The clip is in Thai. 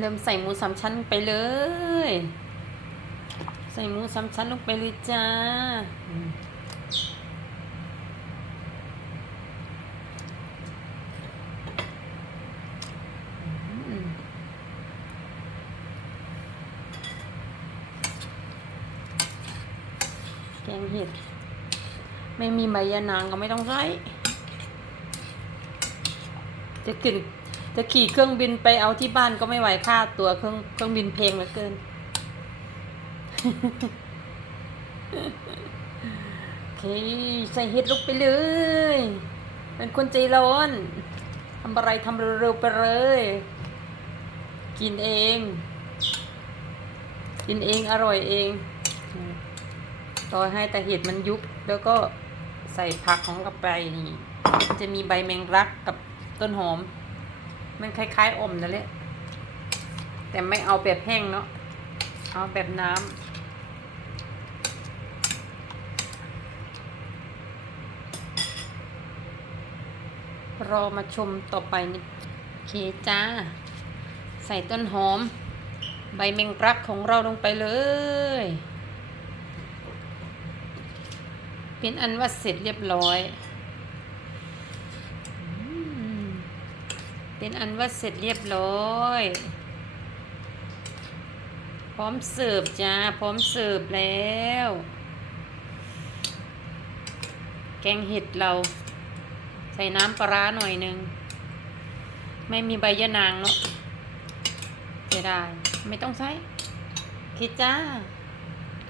เริ่มใส่หมูสามชั้นไปเลย ใส่หมูสามชั้นลงไปเลยจ้า แกงเห็ด ไม่มีใบยะนางก็ไม่ต้องใส่จะขึ้น จะขี่เครื่องบินไปเอาที่บ้านก็ไม่ไหวค่าตัวเครื่องเครื่องบินเพลงเหลือเกิน โอเค ใส่เห็ดลงไปเลย เป็นคนใจร้อนทำอะไรทำเร็วๆไปเลย กินเอง กินเองอร่อยเองอืมต่อให้แต่เห็ดมันยุบ แล้วก็ใส่ผักของเราไปนี่มันจะมีใบแมงลักกับต้นหอม มันคล้ายๆอมนั่นแหละแต่ไม่เอาแบบแห้งเนาะเอาแบบน้ำรอมาชมต่อไปนี่เคจ้า ใส่ต้นหอม ใบแมงรักของเราลงไปเลย เป็นอันว่าเสร็จเรียบร้อยอืม เป็นอันว่าเสร็จเรียบร้อย พร้อมเสิร์ฟจ้า พร้อมเสิร์ฟแล้ว แกงเห็ดเราใส่น้ำปลาร้าหน่อยหนึ่งไม่มีใบยะนางเนาะเสียดายไม่ต้องใส่โอเคจ้า